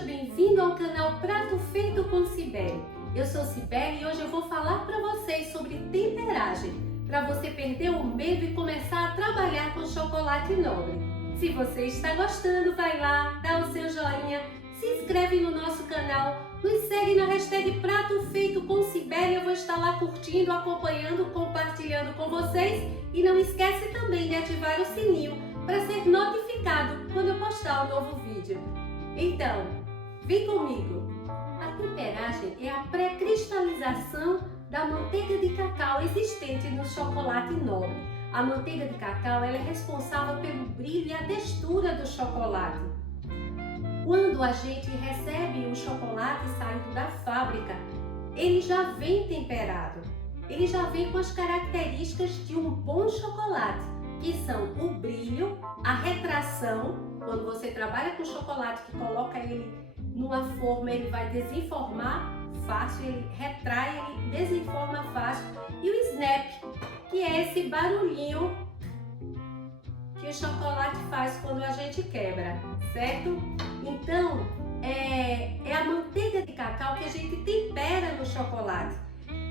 Seja bem-vindo ao canal Prato Feito com Cibele. Eu sou Cibele e hoje eu vou falar para vocês sobre temperagem, para você perder o medo e começar a trabalhar com chocolate nobre. Se você está gostando, vai lá, dá o seu joinha, se inscreve no nosso canal, nos segue na hashtag Prato Feito com Cibele. Eu vou estar lá curtindo, acompanhando, compartilhando com vocês. E não esquece também de ativar o sininho para ser notificado quando eu postar um novo vídeo. Então, vem comigo! A temperagem é a pré-cristalização da manteiga de cacau existente no chocolate nobre. A manteiga de cacau ela é responsável pelo brilho e a textura do chocolate. Quando a gente recebe o chocolate saindo da fábrica, ele já vem temperado. Ele já vem com as características de um bom chocolate, que são o brilho, a retração. Quando você trabalha com chocolate que coloca ele numa forma, ele vai desenformar fácil, ele retrai, ele desenforma fácil. E o snap, que é esse barulhinho que o chocolate faz quando a gente quebra, certo? Então, é a manteiga de cacau que a gente tempera no chocolate.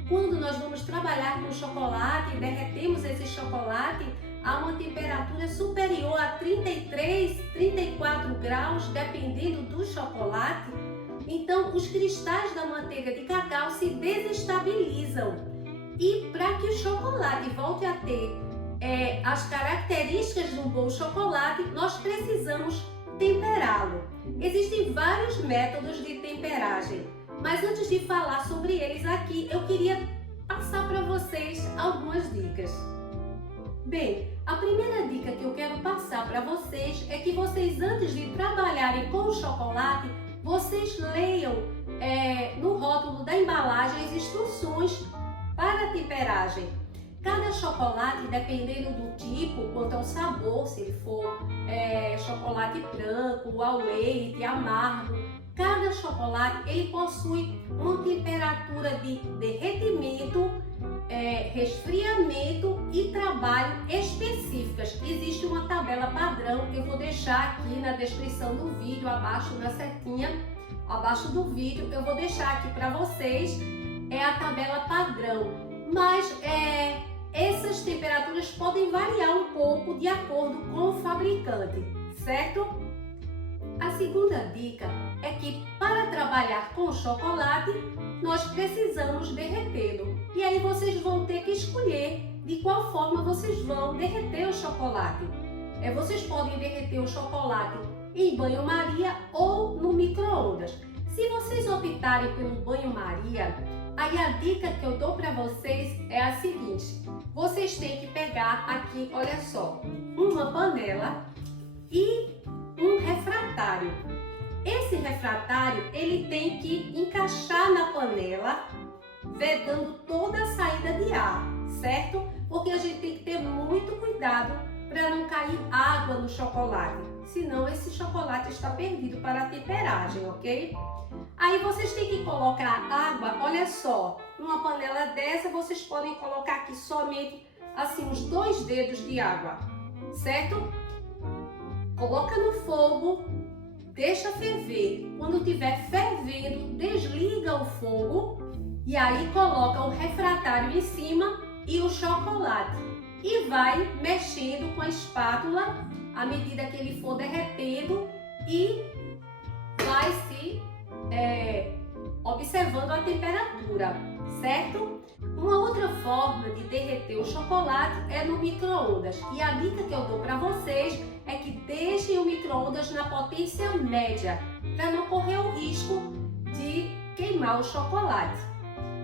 Quando nós vamos trabalhar com chocolate e derretemos esse chocolate a uma temperatura superior a 33, 34 graus, dependendo do chocolate, então os cristais da manteiga de cacau se desestabilizam. E para que o chocolate volte a ter as características de um bom chocolate, nós precisamos temperá-lo. Existem vários métodos de temperagem, mas antes de falar sobre eles aqui, eu queria passar para vocês algumas dicas. Bem, a primeira dica que eu quero passar para vocês é que vocês, antes de trabalharem com o chocolate, vocês leiam no rótulo da embalagem as instruções para a temperagem. Cada chocolate, dependendo do tipo, quanto ao sabor, se ele for chocolate branco, ao leite, amargo, cada chocolate ele possui uma temperatura de derretimento, resfriamento e trabalho específicas. Existe uma tabela padrão, eu vou deixar aqui na descrição do vídeo, abaixo na setinha, abaixo do vídeo, eu vou deixar aqui para vocês a tabela padrão. Mas essas temperaturas podem variar um pouco de acordo com o fabricante, certo? A segunda dica é que para trabalhar com chocolate, nós precisamos derretê-lo. E aí vocês vão ter que escolher de qual forma vocês vão derreter o chocolate. Vocês podem derreter o chocolate em banho-maria ou no micro-ondas. Se vocês optarem pelo banho-maria, aí a dica que eu dou para vocês é a seguinte: vocês têm que pegar aqui, olha só, uma panela e um refratário. Esse refratário ele tem que encaixar na panela, vedando toda a saída de ar, certo? Porque a gente tem que ter muito cuidado para não cair água no chocolate, senão esse chocolate está perdido para a temperagem, ok? Aí vocês têm que colocar água, olha só, numa panela dessa vocês podem colocar aqui somente assim uns 2 dedos de água, certo? Coloca no fogo, deixa ferver. Quando estiver fervendo, desliga o fogo e aí coloca o refratário em cima e o chocolate e vai mexendo com a espátula à medida que ele for derretendo e vai se observando a temperatura, certo? Uma outra forma de derreter o chocolate é no micro-ondas. E a dica que eu dou para vocês é que deixem o micro-ondas na potência média, para não correr o risco de queimar o chocolate.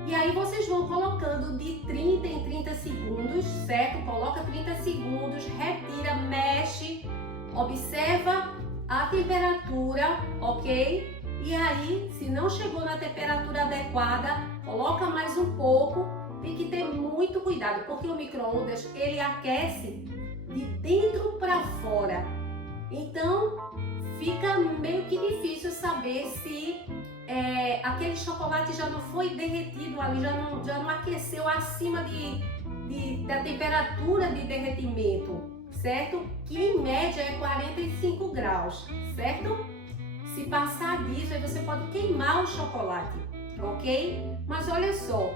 E aí vocês vão colocando de 30 em 30 segundos, certo? Coloca 30 segundos, retira, mexe, observa a temperatura, ok? E aí, se não chegou na temperatura adequada, coloca mais um pouco. Tem que ter muito cuidado, porque o micro-ondas ele aquece de dentro para fora. Então, fica meio que difícil saber se aquele chocolate já não foi derretido ali, já não aqueceu acima da temperatura de derretimento, certo? Que em média é 45 graus, certo? Se passar disso, aí você pode queimar o chocolate, ok? Mas olha só,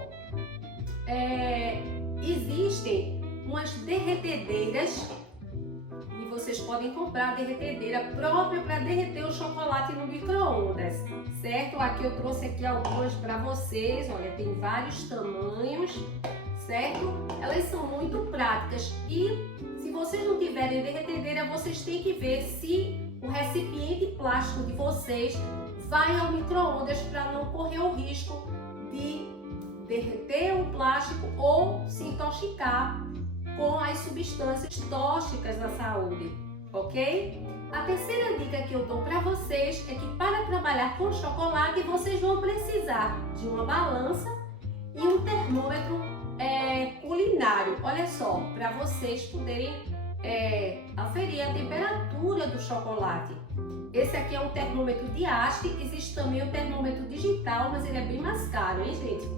existem umas derretedeiras e vocês podem comprar a derretedeira própria para derreter o chocolate no micro-ondas, certo? Aqui eu trouxe aqui algumas para vocês, olha, tem vários tamanhos, certo? Elas são muito práticas e se vocês não tiverem derretedeira, vocês têm que ver se o recipiente plástico de vocês vai ao micro-ondas para não correr o risco de derreter o plástico ou se intoxicar com as substâncias tóxicas da saúde, ok? A terceira dica que eu dou para vocês é que para trabalhar com chocolate vocês vão precisar de uma balança e um termômetro culinário. Olha só, para vocês poderem aferir a temperatura do chocolate. Esse aqui é um termômetro de haste, existe também o termômetro digital, mas ele é bem mais caro, hein, gente?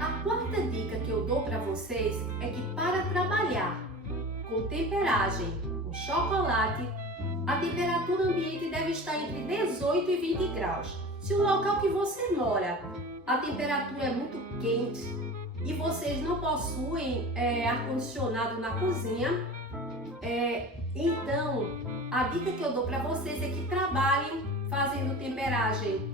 A quarta dica que eu dou para vocês é que para trabalhar com temperagem, com chocolate, a temperatura ambiente deve estar entre 18 e 20 graus. Se o local que você mora, a temperatura é muito quente e vocês não possuem ar-condicionado na cozinha, então a dica que eu dou para vocês é que trabalhem fazendo temperagem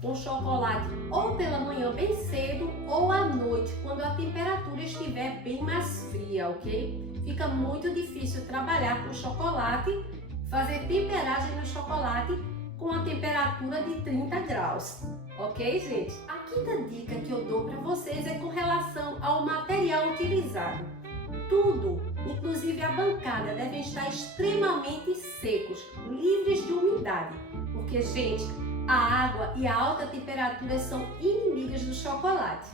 com chocolate ou pela manhã bem cedo ou à noite, quando a temperatura estiver bem mais fria, ok? Fica muito difícil trabalhar com chocolate, fazer temperagem no chocolate com a temperatura de 30 graus, ok, gente? A quinta dica que eu dou para vocês é com relação ao material utilizado. Tudo, inclusive a bancada, devem estar extremamente secos, livres de umidade, porque, gente, a água e a alta temperatura são inimigas do chocolate.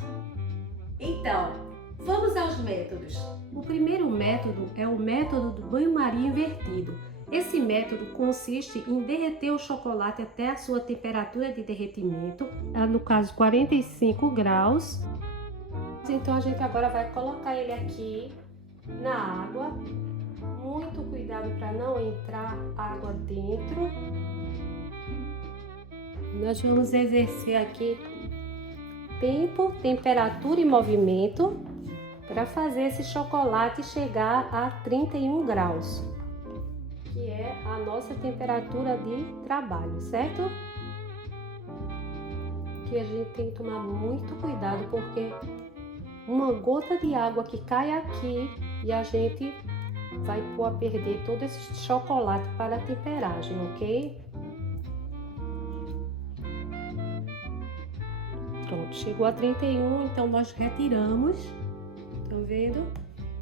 Então, vamos aos métodos. O primeiro método é o método do banho-maria invertido. Esse método consiste em derreter o chocolate até a sua temperatura de derretimento, no caso 45 graus. Então a gente agora vai colocar ele aqui na água. Muito cuidado para não entrar água dentro. Nós vamos exercer aqui tempo, temperatura e movimento para fazer esse chocolate chegar a 31 graus, que é a nossa temperatura de trabalho, certo? Que a gente tem que tomar muito cuidado, porque uma gota de água que cai aqui e a gente vai pôr a perder todo esse chocolate para a temperagem, ok? Pronto, chegou a 31, então nós retiramos, estão vendo?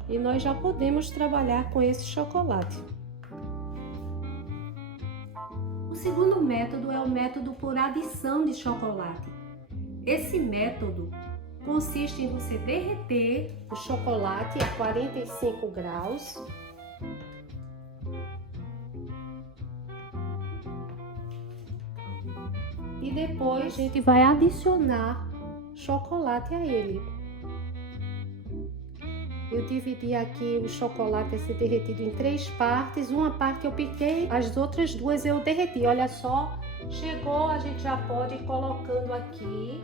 E nós já podemos trabalhar com esse chocolate. O segundo método é o método por adição de chocolate. Esse método consiste em você derreter o chocolate a 45 graus. E depois a gente vai adicionar chocolate a ele. Eu dividi aqui o chocolate a ser derretido em 3 partes. Uma parte eu piquei, as outras 2 eu derreti. Olha só, chegou, a gente já pode ir colocando aqui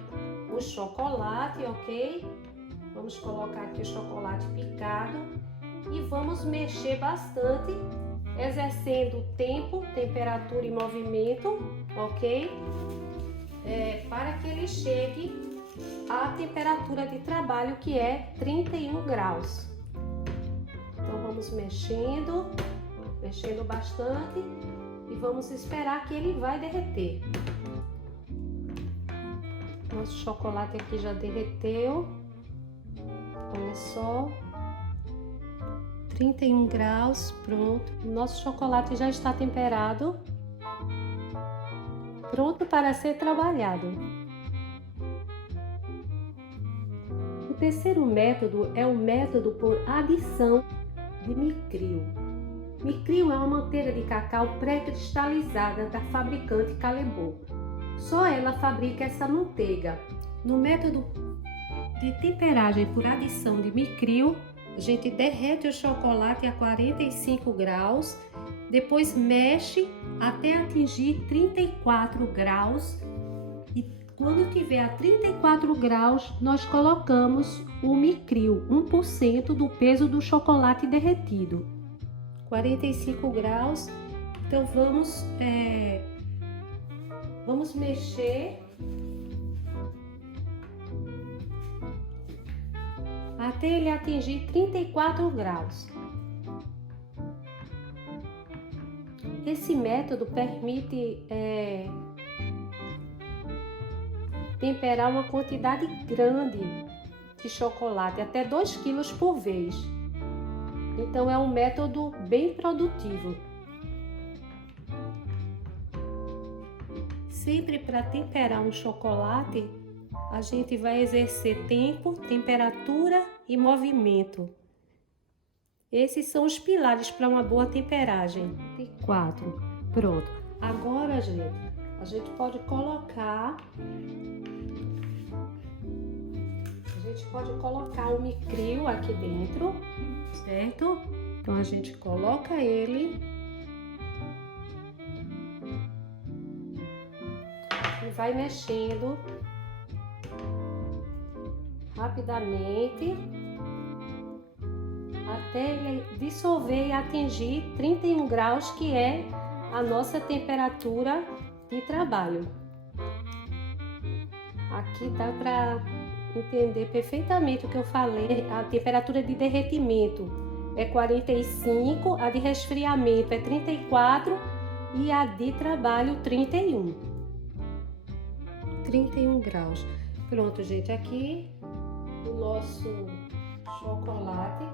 o chocolate, ok? Vamos colocar aqui o chocolate picado e vamos mexer bastante, exercendo tempo, temperatura e movimento, ok? Para que ele chegue à temperatura de trabalho, que é 31 graus. Então vamos mexendo bastante e vamos esperar que ele vai derreter. Nosso chocolate aqui já derreteu, olha só, 31 graus, pronto. Nosso chocolate já está temperado, pronto para ser trabalhado. O terceiro método é o método por adição de Micrio. Micrio é uma manteiga de cacau pré-cristalizada da fabricante Callebaut. Só ela fabrica essa manteiga. No método de temperagem por adição de Micrio, a gente derrete o chocolate a 45 graus, depois mexe até atingir 34 graus. E quando tiver a 34 graus, nós colocamos o Micril, 1% do peso do chocolate derretido. 45 graus, então vamos mexer até ele atingir 34 graus. Esse método permite temperar uma quantidade grande de chocolate, até 2 kg por vez. Então é um método bem produtivo. Sempre para temperar um chocolate, a gente vai exercer tempo, temperatura e movimento. Esses são os pilares para uma boa temperagem. 4. Pronto. Agora, gente, a gente pode colocar o Micril aqui dentro, certo? Então a gente coloca ele e vai mexendo rapidamente até ele dissolver e atingir 31 graus, que é a nossa temperatura de trabalho. Aqui dá para entender perfeitamente o que eu falei. A temperatura de derretimento é 45, a de resfriamento é 34 e a de trabalho 31 graus. Pronto, gente, aqui o nosso chocolate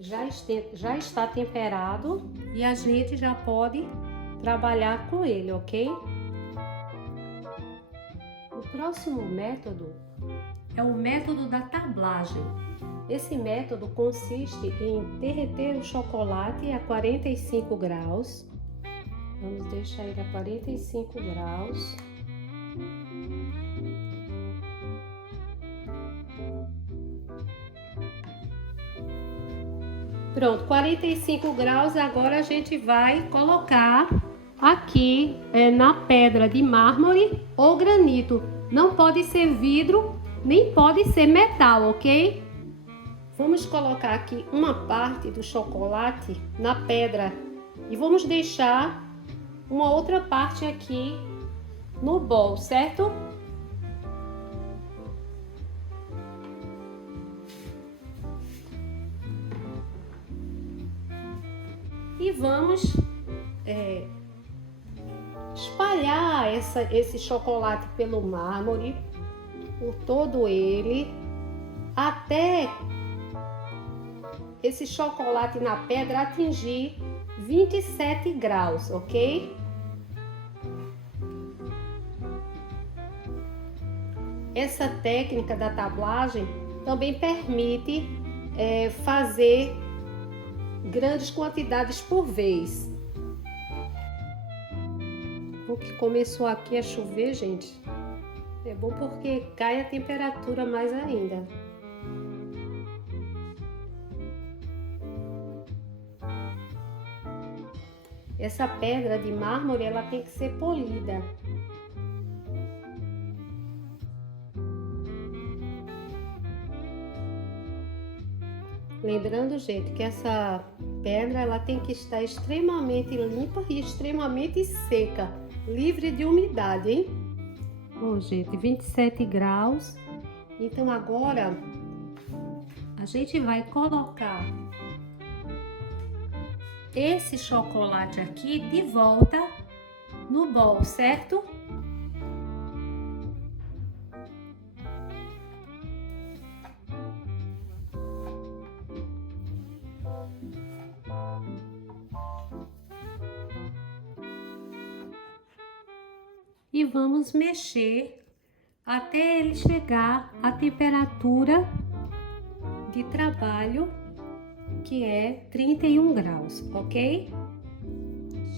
já está temperado e a gente já pode trabalhar com ele, ok? O próximo método é o método da tablagem. Esse método consiste em derreter o chocolate a 45 graus. Vamos deixar ele a 45 graus. Pronto, 45 graus. Agora a gente vai colocar aqui na pedra de mármore ou granito. Não pode ser vidro, nem pode ser metal, ok? Vamos colocar aqui uma parte do chocolate na pedra e vamos deixar uma outra parte aqui no bol, certo? E vamos espalhar esse chocolate pelo mármore, por todo ele, até esse chocolate na pedra atingir 27 graus, ok? Essa técnica da tablagem também permite fazer grandes quantidades por vez. O que começou aqui a chover, gente, é bom porque cai a temperatura mais ainda. Essa pedra de mármore, ela tem que ser polida. Lembrando, gente, que essa pedra ela tem que estar extremamente limpa e extremamente seca, livre de umidade, hein? Bom, gente, 27 graus. Então agora a gente vai colocar esse chocolate aqui de volta no bol, certo? E vamos mexer até ele chegar à temperatura de trabalho, que é 31 graus, ok?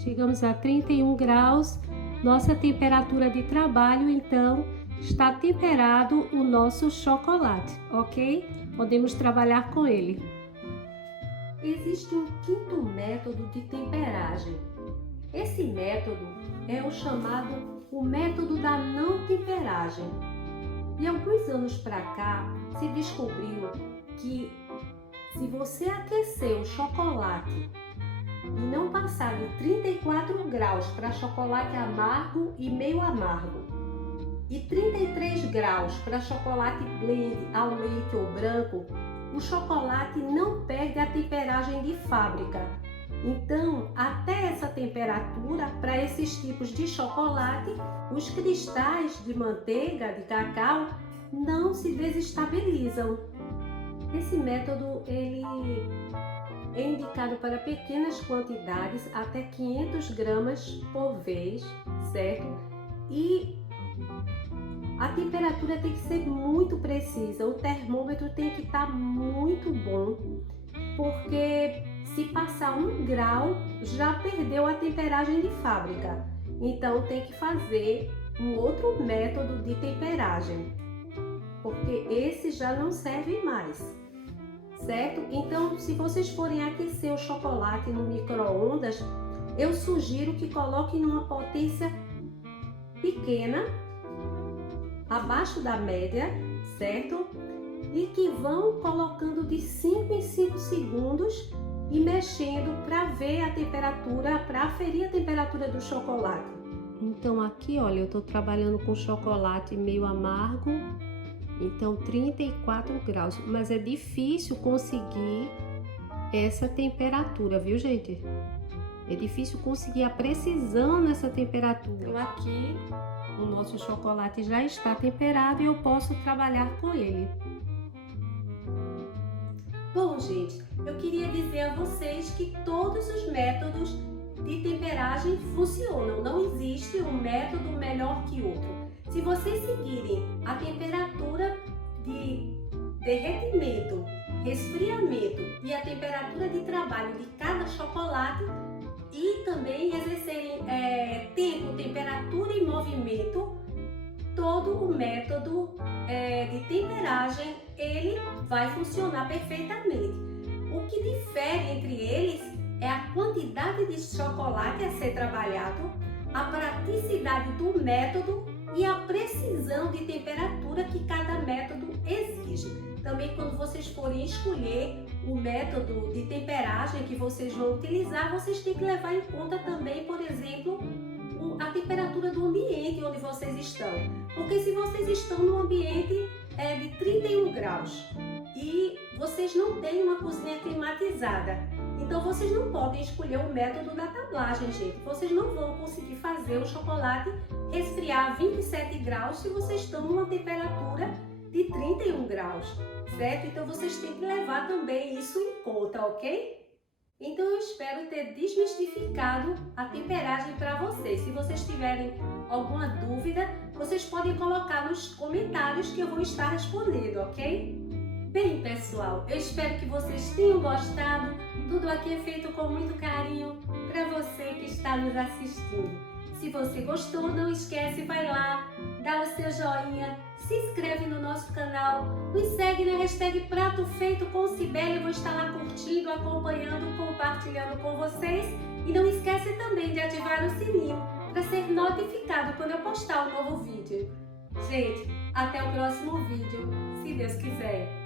Chegamos a 31 graus, nossa temperatura de trabalho, então está temperado o nosso chocolate, ok? Podemos trabalhar com ele. Existe um quinto método de temperagem. Esse método é o chamado o método da não temperagem. De alguns anos para cá, se descobriu que se você aquecer o chocolate e não passar de 34 graus para chocolate amargo e meio amargo e 33 graus para chocolate blend ao leite ou branco, o chocolate não perde a temperagem de fábrica. Então, até essa temperatura, para esses tipos de chocolate, os cristais de manteiga, de cacau, não se desestabilizam. Esse método ele é indicado para pequenas quantidades, até 500 gramas por vez, certo? E a temperatura tem que ser muito precisa, o termômetro tem que estar muito bom, porque se passar 1 grau, já perdeu a temperagem de fábrica. Então tem que fazer um outro método de temperagem, porque esse já não serve mais, certo? Então, se vocês forem aquecer o chocolate no micro-ondas, eu sugiro que coloquem numa potência pequena, abaixo da média, certo? E que vão colocando de 5 em 5 segundos e mexendo para ver a temperatura, para aferir a temperatura do chocolate. Então aqui, olha, eu estou trabalhando com chocolate meio amargo, então 34 graus, mas é difícil conseguir essa temperatura, viu, gente? É difícil conseguir a precisão nessa temperatura. Então aqui o nosso chocolate já está temperado e eu posso trabalhar com ele. Bom, gente, eu queria dizer a vocês que todos os métodos de temperagem funcionam. Não existe um método melhor que outro. Se vocês seguirem a temperatura de derretimento, resfriamento e a temperatura de trabalho de cada chocolate e também exercerem tempo, temperatura e movimento, todo o método de temperagem ele vai funcionar perfeitamente. O que difere entre eles é a quantidade de chocolate a ser trabalhado, a praticidade do método e a precisão de temperatura que cada método exige. Também quando vocês forem escolher o método de temperagem que vocês vão utilizar, vocês têm que levar em conta também, por exemplo, a temperatura do ambiente onde vocês estão. Porque se vocês estão num ambiente de 31 graus e vocês não têm uma cozinha climatizada, então vocês não podem escolher o método da tablagem, gente. Vocês não vão conseguir fazer o chocolate resfriar a 27 graus se vocês estão numa temperatura de 31 graus, certo? Então vocês têm que levar também isso em conta, ok? Então eu espero ter desmistificado a temperagem para vocês. Se vocês tiverem alguma dúvida, vocês podem colocar nos comentários que eu vou estar respondendo, ok? Bem, pessoal, eu espero que vocês tenham gostado. Tudo aqui é feito com muito carinho para você que está nos assistindo. Se você gostou, não esquece, vai lá, dá o seu joinha, se inscreve no nosso canal, nos segue na hashtag Prato Feito com Cibele. Eu vou estar lá curtindo, acompanhando, compartilhando com vocês. E não esquece também de ativar o sininho para ser notificado quando eu postar um novo vídeo. Gente, até o próximo vídeo, se Deus quiser.